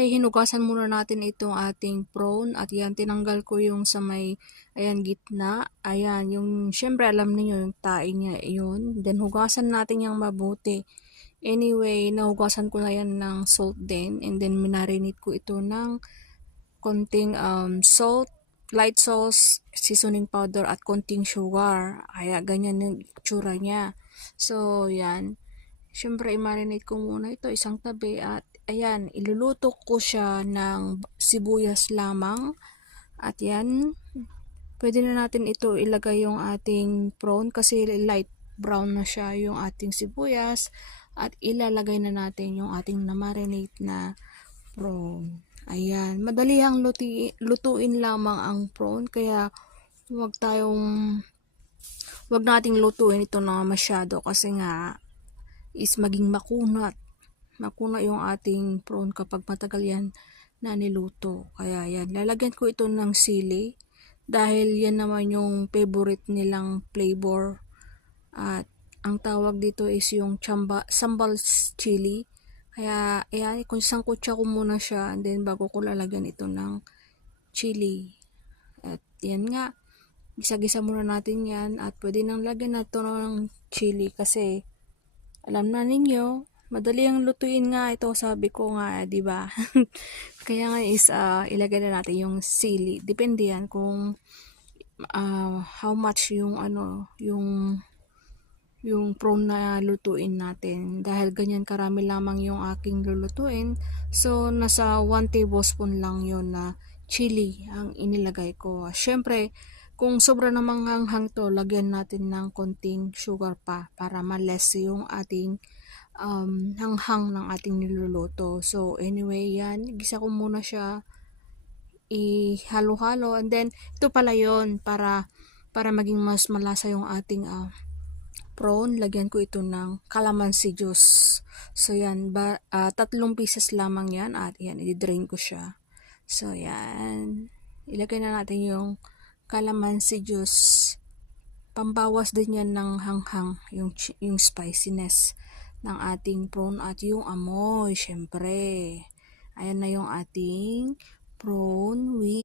Siyempre, hinugasan muna natin itong ating prawn at yan, tinanggal ko yung sa may, ayan, gitna. Ayan, yung, siyempre, alam niyo yung tae niya, yun. Then, hugasan natin yung mabuti. Anyway, nahugasan ko na yan ng salt din. And then, minarinate ko ito ng konting salt, light sauce, seasoning powder, at konting sugar. Kaya, ganyan yung itsura niya. So, yan. Siyempre, i-marinate ko muna ito isang tabi at ayan, iluluto ko siya ng sibuyas lamang. At yan, pwede na natin ito ilagay yung ating prawn kasi light brown na siya yung ating sibuyas. At ilalagay na natin yung ating na-marinate na prawn. Ayan, madali ang lutuin lamang ang prawn kaya wag nating lutuin ito na masyado kasi nga is maging makunat. Makuna yung ating prawn kapag matagal yan na niluto. Kaya yan, lalagyan ko ito ng sili dahil yan naman yung favorite nilang flavor. At ang tawag dito is yung sambal chili. Kaya ayan, kung sangkutsa ko muna siya and then bago ko lalagyan ito ng chili. At yan nga, gisa-gisa muna natin yan at pwede nang lagyan na ito ng chili kasi alam na ninyo, madali ang lutuin nga ito, sabi ko nga, 'di ba? Kaya nga is ilagay na natin yung sili. Depende yan kung how much yung yung prawn na lutuin natin. Dahil ganyan karami lamang yung aking lulutuin. So nasa 1 tablespoon lang yon na chili ang inilagay ko. Syempre, kung sobra namang hanghang to, lagyan natin ng konting sugar pa para ma-less yung ating hanghang ng ating niluluto. So anyway, yan, gisa ko muna siya, ihalo-halo, and then ito pala yon para maging mas malasa yung ating prawn, lagyan ko ito ng calamansi juice. So yan, 3 pieces lamang yan at yan, i-drain ko siya. So yan, ilagay na natin yung calamansi juice. Pambawas din yan ng hanghang, yung spiciness ng ating prawn at yung amoy, syempre. Ayan na yung ating prawn with